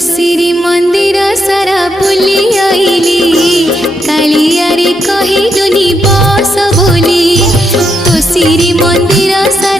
श्री मंदिर सारा बुली आईली कालिया रे कहिलुनी बस बोली तो श्री मंदिर सारा